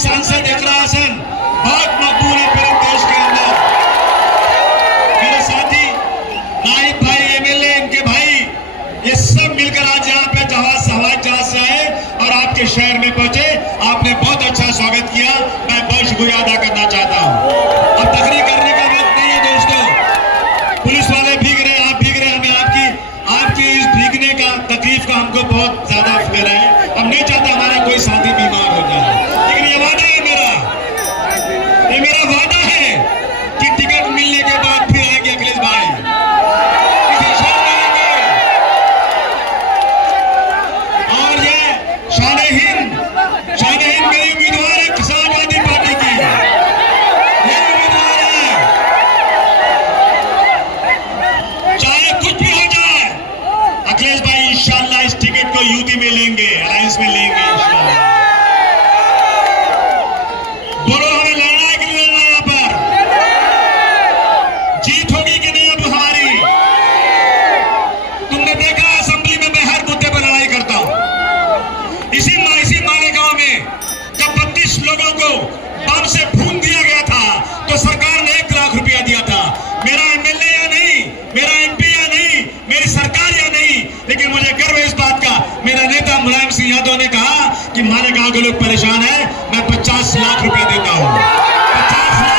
सांसद इकरा हसन बहुत मकबूल है पूरे देश के अंदर। मेरे साथी नाइब भाई, एमएलए, इनके भाई, ये सब मिलकर आज यहाँ पे हवाई जहाज से आए और आपके शहर में पहुंचे। आपने बहुत अच्छा स्वागत किया, मैं बहुत शुक्रिया अदा करना चाहता हूँ। अब तकरीर करने का वक्त नहीं है दोस्तों। पुलिस वाले भीग रहे, आप भीग रहे, हमें आपकी इस भीगने का तकलीफ का हमको बहुत ज्यादा फिक्र है। हम नहीं चाहते हमारा कोई साथी बीमार हो जाए, लेकिन ये वादा है मेरा वादा है कि टिकट मिलने के बाद फिर आएंगे अखिलेश भाई, इसे शान करेंगे। और ये शान हिंद मेरी उम्मीदवार है समाजवादी पार्टी की, ये उम्मीदवार है। चाहे कुछ भी हो जाए, अखिलेश भाई इंशाल्लाह इस टिकट को यूपी में लेंगे, अलायंस में लेंगे इंशाल्लाह। बोलो हमें लड़ना है कि नहीं लड़ना? यहाँ पर जीत होगी कि नहीं अब हमारी? तुमने देखा असेंबली में मैं हर मुद्दे पर लड़ाई करता हूं। इसी मालेगांव में जब 32 लोगों को बम से भून दिया गया था तो सरकार ने 1 लाख रुपया दिया था। मेरा एमएलए या नहीं, मेरा एमपी या नहीं, मेरी सरकार या नहीं, लेकिन मुझे गर्व है इस बात का, मेरा नेता मुलायम सिंह यादव ने कहा कि मालेगांव के लोग परेशान हैं, मैं 50 लाख रुपया देता हूं। 50 लाख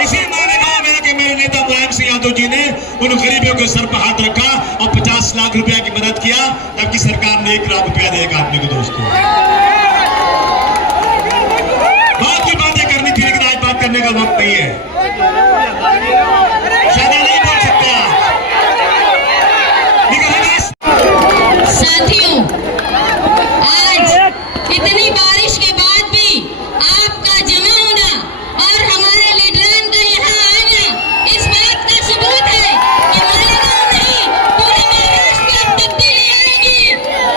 इसी मालेगांव में कि मेरे नेता मुलायम सिंह यादव जी ने उन गरीबों के सर पर हाथ रखा और 50 लाख रुपया की मदद किया, तबकि सरकार ने 1 लाख रुपया दिया एक आदमी को। दोस्तों बहुत की बातें करनी थी, लेकिन आज बात करने का वक्त नहीं है, ज्यादा नहीं बोल सकते आप। साथियों, आज इतनी बारिश के बाद भी आपका जमा होना और हमारे लीडरान का यहाँ आना इस बात का सबूत है कि मालेगांव नहीं पूरे महाराष्ट्र में अब तब्दीली आएगी।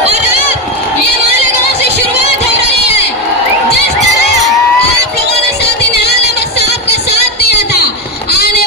और अब ये मालेगांव से शुरुआत हो रही है। जिस तरह आप लोगों ने साथी निहाल अहमद साहब का साथ दिया था, आने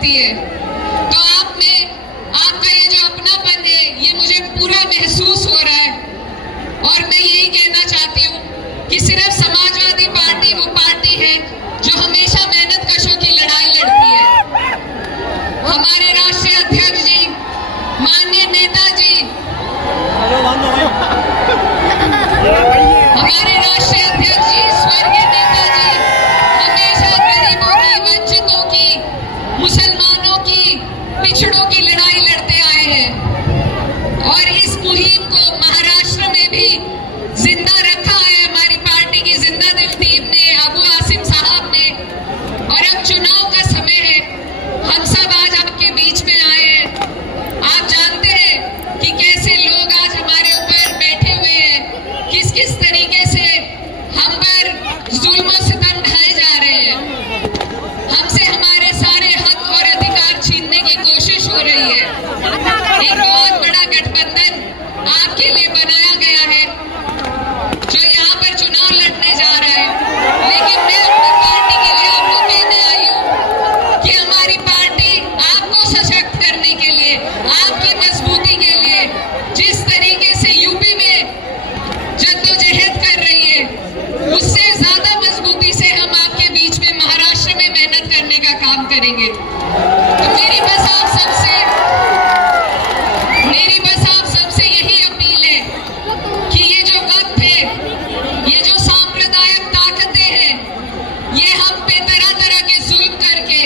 लगती है। तो आप में आपका ये जो अपनापन है ये मुझे पूरा महसूस हो रहा है। और मैं यही कहना चाहती हूँ कि सिर्फ समाजवादी पार्टी वो पार्टी है जो हमेशा मेहनत कशों की लड़ाई लड़ती है। हमारे राष्ट्रीय अध्यक्ष जी, माननीय नेताजी, हमारे राष्ट्रीय अध्यक्ष जी, स्वर्गीय नेताजी हमेशा गरीबों की, वंचितों की, मुसलमानों की, पिछड़ों की लड़ाई लड़ते आए हैं। और इस मुहिम को महाराष्ट्र में भी जिंदा रखा है हमारी पार्टी की जिंदा दिल टीम ने, अबू आसिम साहब ने। और अब चुनाव का समय है, हम सब आज आपके बीच में आए हैं। आप जानते हैं कि कैसे लोग आज हमारे ऊपर बैठे हुए हैं, किस किस तरीके से हम पर जुल्म और सितम ढाए जा रहे हैं। हमसे हमारे सारे हक और अधिकार छीनने की कोशिश हो रही है। एक बहुत बड़ा गठबंधन आपके लिए बनाया गया है जो यहाँ पर चुनाव लड़ने जा रहा है। लेकिन मैं अपनी पार्टी के लिए आपको कहने आई हूँ कि हमारी पार्टी आपको सशक्त करने के लिए, आपकी मजबूती के लिए जिस तरीके से यूपी में जद्दोजहद कर रही है, उससे ज्यादा मजबूती से हम आपके बीच में महाराष्ट्र में मेहनत करने का काम करेंगे। तो मेरी बस आप सबसे यही अपील है कि ये जो वक्त है, ये जो सांप्रदायिक ताकतें हैं, ये हम पे तरह तरह के जुल्म करके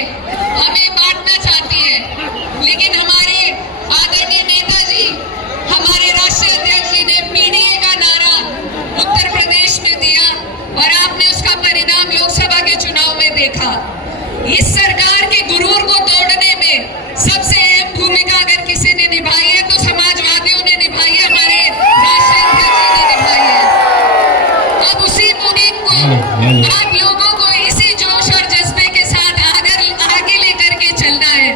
हमें बांटना चाहती है। लेकिन हमारे आदरणीय नेताजी, हमारे राष्ट्रीय अध्यक्ष जी ने पीडीए का नारा उत्तर प्रदेश में दिया और आपने उसका परिणाम लोकसभा के चुनाव में देखा। इस सरकार के गुरूर को तोड़ने में सबसे अहम भूमिका अगर किसी ने निभाई है तो समाजवादियों ने निभाई है, हमारे राष्ट्रीय अध्यक्ष जी ने निभाई है। अब उसी मुहिम को आप लोगों को इसी जोश और जज्बे के साथ आगे लेकर के चलना है।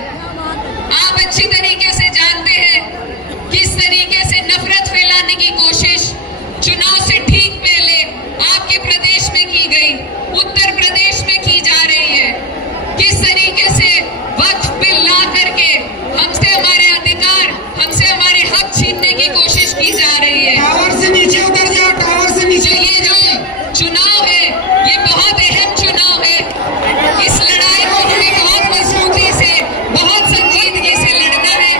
आप अच्छी तरीके से जानते हैं किस तरीके से नफरत फैलाने की कोशिश चुनाव से ठीक पहले आपके प्रदेश में की गई, उत्तर प्रदेश में की जा रही है। किस तरीके से वक्फ बिल ला करके हमसे हमारे अधिकार, हमसे हमारे हक छीनने की कोशिश की जा रही है। टावर से नीचे उतर जाओ, टावर से नीचे। तो ये जो चुनाव है ये बहुत अहम चुनाव है। इस लड़ाई को हमें बहुत मजबूती से, बहुत संजीदगी से लड़ना है।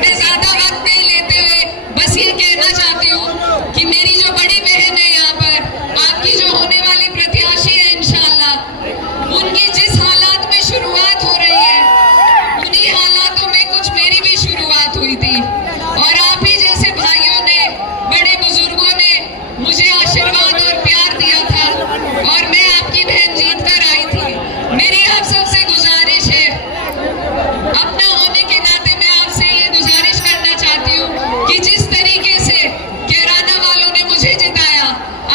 मैं ज्यादा वक्त नहीं लेते हुए बस ये कहना चाहती हूँ कि मेरी जो बड़ी बहन है यहाँ पर, आपकी जो होने वाली प्रत्याशी है इंशाअल्लाह, उनकी जिस हालात में शुरुआत हो रही है, उन्हीं हालातों में कुछ मेरी भी शुरुआत हुई थी। और आप ही जैसे भाइयों ने, बड़े बुजुर्गों ने मुझे आशीर्वाद और प्यार दिया था और मैं आपकी बहन जीत कर आई थी। मेरी आप सबसे गुजारिश है, अपना होने के नाते मैं आपसे ये गुजारिश करना चाहती हूँ कि जिस तरीके से कैराना वालों ने मुझे जिताया,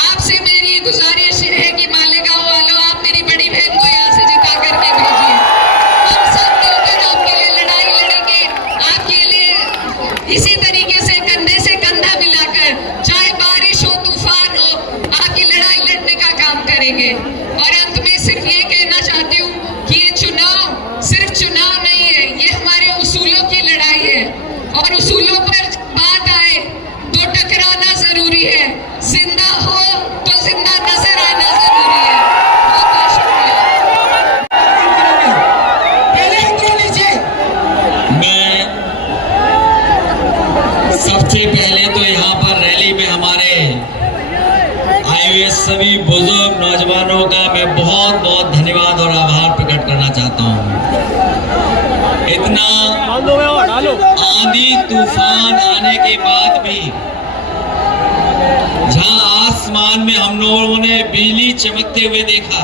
आपसे मेरी ये गुजारिश है कि मालेगांव वालों, आप मेरी बड़ी बहन को यहाँ से जिता करके भेजिए। हम सब मिलकर आपके लिए लड़ाई लड़ेंगे, आपके लिए इसी तरीके से कंधे से कंधा मिलाकर, चाहे बारिश हो, तूफान हो, आपकी लड़ाई लड़ने का काम करेंगे। और अंत में सिर्फ ये कहना चाहती हूँ कि ये चुनाव सिर्फ चुनाव नहीं है, ये हमारे उसूलों की लड़ाई है। और उसूलों पर बात आए तो टकराना जरूरी है, जिंदा हो तो जिंदा नजर आना जरूरी है। बहुत बहुत शुक्रिया। पहले उतरो नीचे। मैं सबसे पहले तो यहाँ पर रैली में हमारे आए हुए सभी बुजुर्ग नौजवानों का मैं बहुत बहुत धन्यवाद और आभार प्रकट करना चाहता हूँ। इतना आंधी तूफान आने के बाद भी जहां आसमान में हम लोगों ने बिजली चमकते हुए देखा,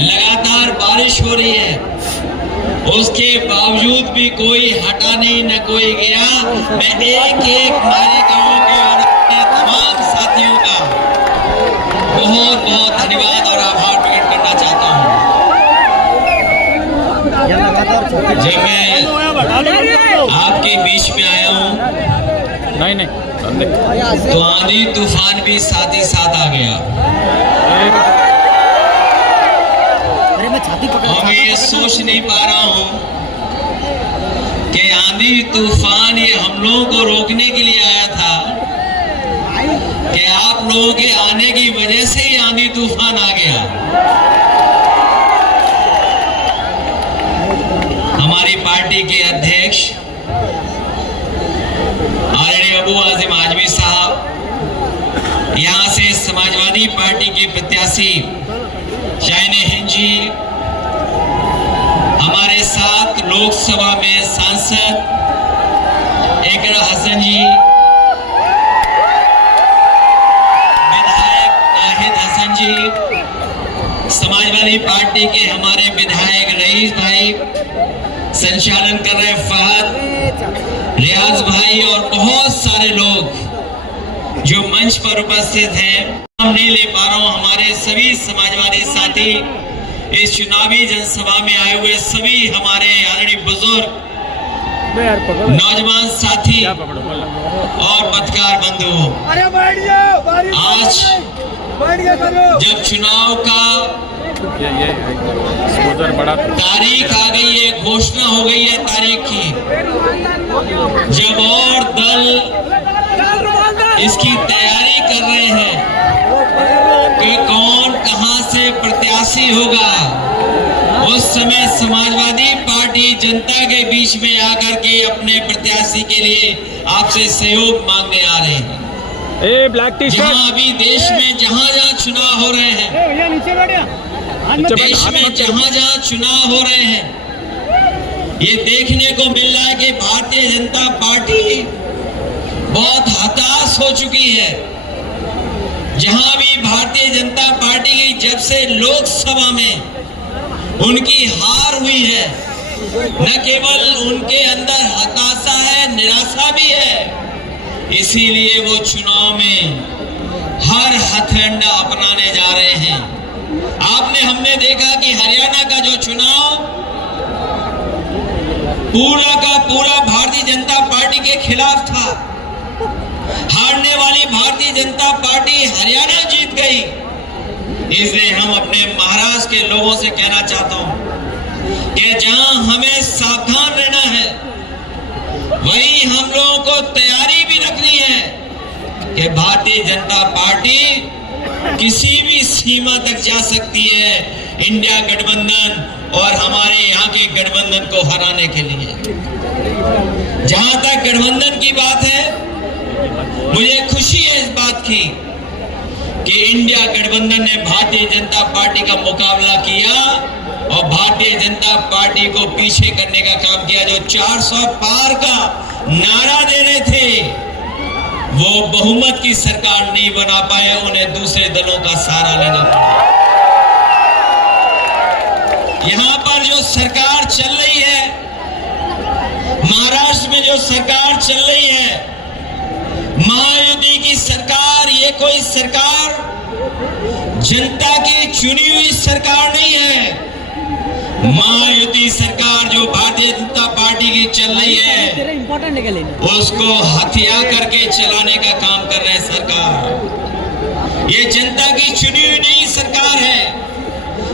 लगातार बारिश हो रही है, उसके बावजूद भी कोई हटा नहीं, न कोई गया। मैं एक मालेगांव के और अपने तमाम साथियों का बहुत बहुत धन्यवाद और आभार प्रकट करना चाहता हूँ। जब मैं आपके बीच में आया हूँ नहीं तो आंधी तूफान भी साथ ही साथ आ गया। और मैं ये सोच नहीं पा रहा हूँ कि आंधी तूफान ये हम लोगों को रोकने के लिए आया था कि आप लोगों के आने की वजह से ही आंधी तूफान आ गया। हमारी पार्टी के अध्यक्ष आदरणीय अबू आजिम आजमी साहब, यहाँ से समाजवादी पार्टी के प्रत्याशी शाहीन हिंद जी, हमारे साथ लोकसभा में सांसद एकरा हसन जी, विधायक नाहिद हसन जी, समाजवादी पार्टी के हमारे विधायक रईस भाई, संचालन कर रहे फहद, रियाज भाई और बहुत सारे लोग जो मंच पर उपस्थित हैं। नाम नहीं ले पा रहा हूं। हमारे सभी समाजवादी साथी, इस चुनावी जनसभा में आए हुए सभी हमारे आदरणीय बुजुर्ग, नौजवान साथी और पत्रकार बंधुओं, आज जब चुनाव का तारीख आ गई है, घोषणा हो गई है तारीख की, जब और दल इसकी तैयारी कर रहे हैं कि कौन कहां से प्रत्याशी होगा, उस समय समाजवादी पार्टी जनता के बीच में आकर के अपने प्रत्याशी के लिए आपसे सहयोग मांगने आ रहे हैं। जहां अभी देश में जहां चुनाव हो रहे हैं, देश में जहां चुनाव हो रहे हैं, ये देखने को मिल रहा है कि भारतीय जनता पार्टी बहुत हताश हो चुकी है। जहां भी भारतीय जनता पार्टी की जब से लोकसभा में उनकी हार हुई है, न केवल उनके अंदर हताशा है, निराशा भी है। इसीलिए वो चुनाव में हर हथकंडा अपनाने जा रहे हैं। हमने देखा कि हरियाणा का जो चुनाव पूरा का पूरा भारतीय जनता पार्टी के खिलाफ था, हारने वाली भारतीय जनता पार्टी हरियाणा जीत गई। इसलिए हम अपने महाराष्ट्र के लोगों से कहना चाहता हूं कि जहां हमें सावधान रहना है, वहीं हम लोगों को तैयारी भी रखनी है कि भारतीय जनता पार्टी किसी भी सीमा तक जा सकती है इंडिया गठबंधन और हमारे यहाँ के गठबंधन को हराने के लिए। जहां तक गठबंधन की बात है, मुझे खुशी है इस बात की कि इंडिया गठबंधन ने भारतीय जनता पार्टी का मुकाबला किया और भारतीय जनता पार्टी को पीछे करने का काम किया। जो 400 पार का नारा दे रहे थे, वो बहुमत की सरकार नहीं बना पाए, उन्हें दूसरे दलों का सहारा लेना पड़ा। यहां पर जो सरकार चल रही है, महाराष्ट्र में जो सरकार चल रही है, महायुति की सरकार, ये कोई सरकार जनता की चुनी हुई सरकार नहीं है। महायुति सरकार जो भारतीय जनता पार्टी की चल रही है, उसको हथिया करके चलाने का काम कर रहे हैं सरकार। ये जनता की चुनी हुई नहीं सरकार है,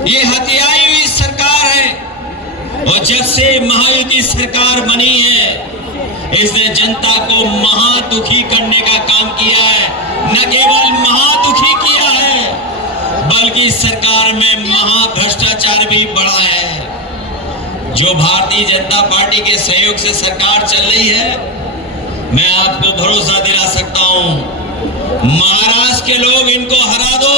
ये हथियाई हुई सरकार है। और जब से महायुति सरकार बनी है, इसने जनता को महादुखी करने का काम किया है। न केवल महादुखी किया है, बल्कि सरकार में महाभ्रष्टाचार भी बढ़ा है। जो भारतीय जनता पार्टी के सहयोग से सरकार चल रही है, मैं आपको भरोसा दिला सकता हूं, महाराष्ट्र के लोग इनको हरा दो,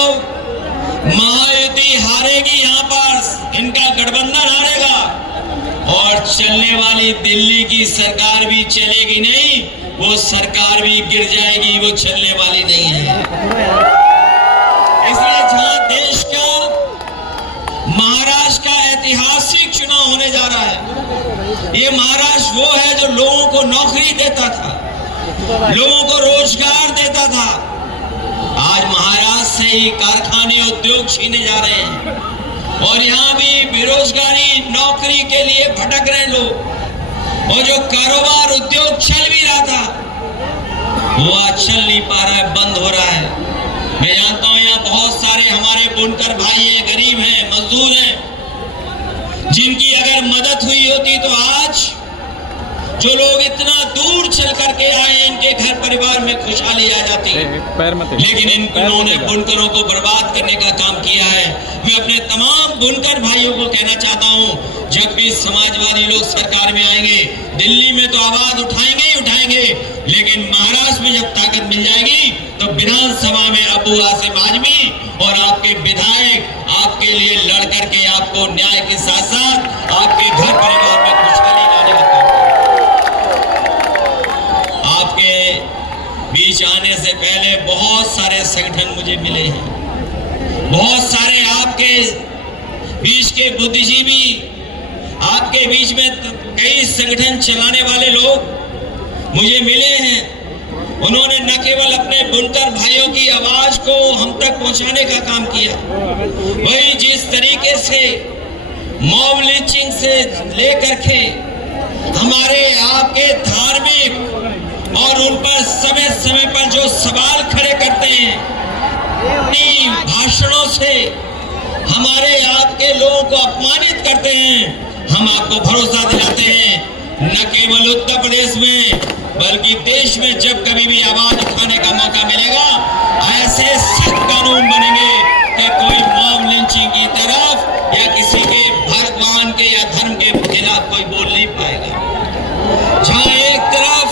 महायुति हारेगी, यहां पर इनका गठबंधन हारेगा और चलने वाली दिल्ली की सरकार भी चलेगी नहीं, वो सरकार भी गिर जाएगी, वो चलने वाली नहीं है। इसलिए जहां देश का महाराष्ट्र का ऐतिहासिक चुनाव होने जा रहा है, ये महाराष्ट्र वो है जो लोगों को नौकरी देता था, लोगों को रोजगार देता था। आज महाराष्ट्र से ही कारखाने उद्योग छीने जा रहे हैं और यहाँ भी बेरोजगारी नौकरी के लिए भटक रहे लोग। और जो कारोबार उद्योग चल भी रहा था, वो आज चल नहीं पा रहा है, बंद हो रहा है। मैं जानता हूं यहाँ बहुत सारे हमारे बुनकर भाई हैं, गरीब हैं, मजदूर हैं, होती तो आज जो लोग इतना दूर चल करके आए इनके घर परिवार में खुशहाली आ जाती। लेकिन इन्होंने बुनकरों को बर्बाद करने का काम किया है। मैं अपने तमाम बुनकर भाइयों को कहना चाहता हूं, जब भी समाजवादी लोग सरकार में आएंगे, दिल्ली में तो आवाज उठाएंगे ही उठाएंगे, लेकिन महाराष्ट्र में जब ताकत मिल जाएगी तो विधानसभा में अबू आसिम आजमी और आपके विधायक आपके लिए लड़ करके आपको न्याय के साथ साथ आपके घर परिवार में खुशहाली लाने का काम बीच आने से पहले बहुत सारे संगठन मुझे मिले हैं। बहुत सारे आपके बीच के बुद्धिजीवी, आपके बीच में कई संगठन चलाने वाले लोग मुझे मिले हैं। उन्होंने न केवल अपने बुनकर भाइयों की आवाज को हम तक पहुंचाने का काम किया, वही जिस तरीके से मॉब लिंचिंग से लेकर के हमारे आपके धार्मिक और उन पर समय समय पर जो सवाल खड़े करते हैं, अपनी भाषणों से हमारे आपके लोगों को अपमानित करते हैं, हम आपको भरोसा दिलाते हैं न केवल उत्तर प्रदेश में बल्कि देश में जब कभी भी आवाज उठाने का मौका मिलेगा, ऐसे सख्त कानून बनेंगे कि कोई मॉब लिंचिंग की तरफ या किसी के भगवान के या धर्म के खिलाफ कोई बोल नहीं पाएगा। जहां एक तरफ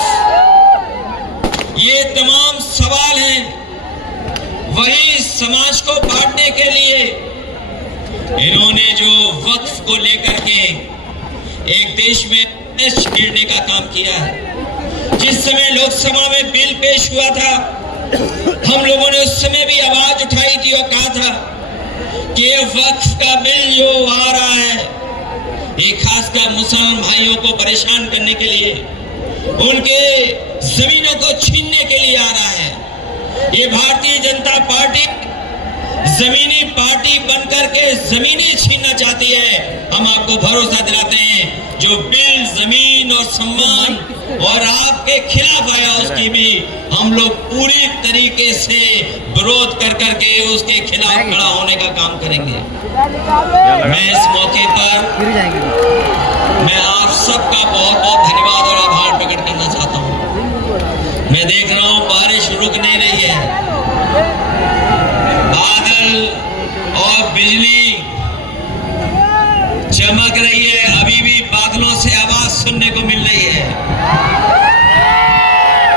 ये तमाम सवाल हैं, वही समाज को बांटने के लिए इन्होंने जो वक्फ को लेकर के एक देश में छेड़ने का काम किया है। जिस समय लोकसभा में बिल पेश हुआ था, हम लोगों ने उस समय भी आवाज उठाई थी और कहा था कि ये वक्फ का बिल जो आ रहा है, ये खासकर मुसलमान भाइयों को परेशान करने के लिए, उनके जमीनों को छीनने के लिए आ रहा है। ये भारतीय जनता पार्टी जमीनी पार्टी बनकर के जमीनी छीनना चाहती है। हम आपको भरोसा दिलाते हैं जो बिल जमीन और सम्मान और आपके खिलाफ आया, उसकी भी हम लोग पूरी तरीके से विरोध कर करके उसके खिलाफ खड़ा होने का काम करेंगे। मैं इस मौके पर मैं आप सबका बहुत बहुत धन्यवाद और आभार प्रकट करना चाहता हूं। मैं देख रहा हूं बारिश रुक नहीं रही है, बादल और बिजली चमक रही है, अभी भी बादलों से आवाज सुनने को मिल रही है।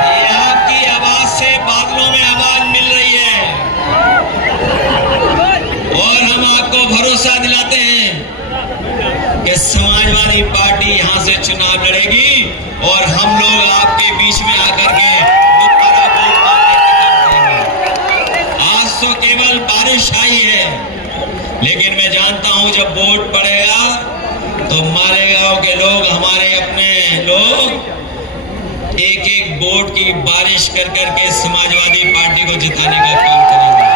ये आपकी आवाज से बादलों में आवाज मिल रही है और हम आपको भरोसा दिलाते हैं कि समाजवादी पार्टी यहां से चुनाव लड़ेगी और हम लोग आपके बीच में आकर के दोबारा वोट मांगने का काम करेंगे। आज तो केवल बारिश आई है, लेकिन मैं जानता हूं जब वोट पड़ेगा तो मालेगांव के लोग, हमारे अपने लोग एक एक वोट की बारिश कर करके समाजवादी पार्टी को जिताने का काम करेंगे।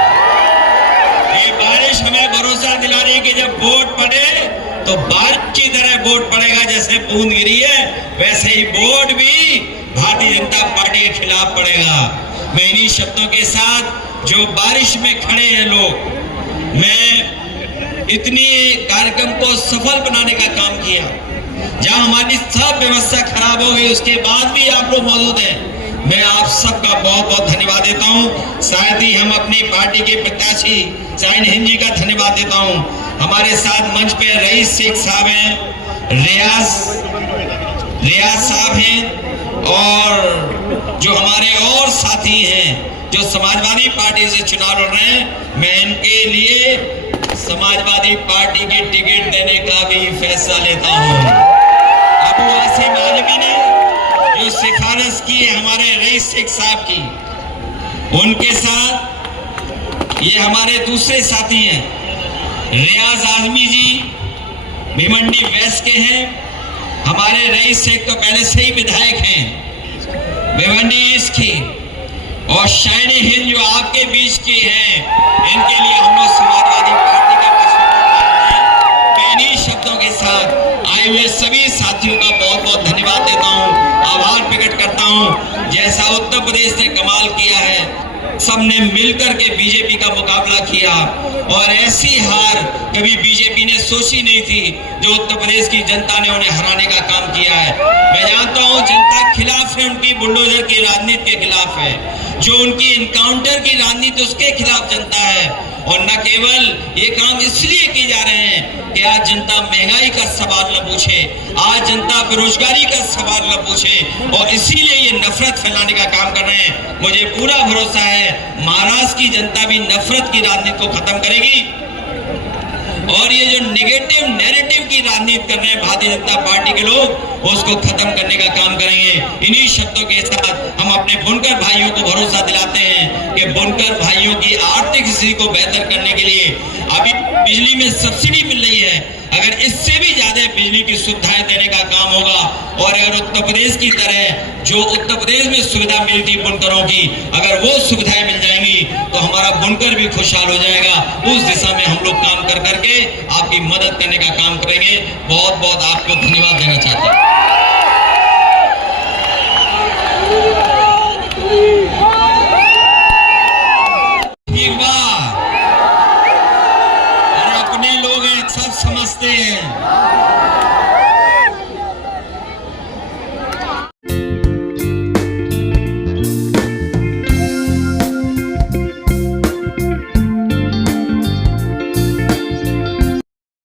ये बारिश हमें भरोसा दिला रही है कि जब वोट पड़े तो बारिश की तरह वोट पड़ेगा। जैसे बूंद गिरी है वैसे ही वोट भी भारतीय जनता पार्टी के खिलाफ पड़ेगा। मैं इन्हीं शब्दों के साथ जो बारिश में खड़े हैं लोग, मैं इतनी कार्यक्रम को सफल बनाने का काम किया, जहां हमारी सब व्यवस्था खराब हो गई उसके बाद भी आप लोग मौजूद हैं। मैं आप सबका बहुत बहुत धन्यवाद देता हूं। साथ ही हम अपनी पार्टी के प्रत्याशी शाहीन हिंद जी का धन्यवाद देता हूं। हमारे साथ मंच पे रईस शेख साहब हैं, रियाज साहब हैं और जो हमारे और साथी हैं जो समाजवादी पार्टी से चुनाव लड़ रहे हैं। मैं इनके लिए समाजवादी पार्टी की टिकट देने का भी फैसला लेता हूं। अबू आसिम आजमी ने जो सिफारिश की है हमारे रईस शेख साहब की, उनके साथ ये हमारे दूसरे साथी हैं रियाज आजमी जी भिवंडी वेस्ट के हैं, हमारे रईस शेख तो पहले से ही विधायक हैं भिवंडी ईस्ट की, और शाहीन हिंद जो आपके बीच की हैं, इनके लिए हम लोग समाजवादी पार्टी का इन्हीं शब्दों के साथ आए हुए सभी साथियों का बहुत बहुत धन्यवाद देता हूं, आभार प्रकट करता हूं। जैसा उत्तर प्रदेश ने कमाल किया है, सबने मिलकर के बीजेपी का मुकाबला किया और ऐसी हार कभी बीजेपी ने सोची नहीं थी जो उत्तर प्रदेश की जनता ने उन्हें हराने का काम किया है। मैं जानता हूं जनता खिलाफ है, उनकी बुलडोजर की राजनीति के खिलाफ है, जो उनकी इनकाउंटर की राजनीति उसके खिलाफ जनता है। और न केवल ये काम इसलिए किए जा रहे हैं कि आज जनता महंगाई का सवाल न पूछे, आज जनता बेरोजगारी का सवाल न पूछे, और इसीलिए ये नफरत फैलाने का काम कर रहे हैं। मुझे पूरा भरोसा है महाराष्ट्र की जनता भी नफरत की राजनीति को खत्म करेगी और ये जो नेगेटिव नैरेटिव की राजनीति कर रहे हैं भारतीय जनता पार्टी के लोग, उसको खत्म करने का काम करेंगे। इन्हीं शब्दों के साथ हम अपने बुनकर भाइयों को भरोसा दिलाते हैं कि बुनकर भाइयों की आर्थिक स्थिति को बेहतर करने के लिए अभी बिजली में सब्सिडी मिल रही है, अगर इससे भी ज्यादा बिजली की सुविधाएं देने का काम होगा और अगर उत्तर प्रदेश की तरह जो उत्तर प्रदेश में सुविधा मिलती बुनकरों की, अगर वो सुविधाएं मिल जाएंगी तो हमारा बुनकर भी खुशहाल हो जाएगा। उस दिशा में हम लोग काम कर करके आपकी मदद करने का काम करेंगे। बहुत बहुत आपको धन्यवाद देना चाहते हैं। एक बार अरे अपने लोग हैं, सब समझते हैं।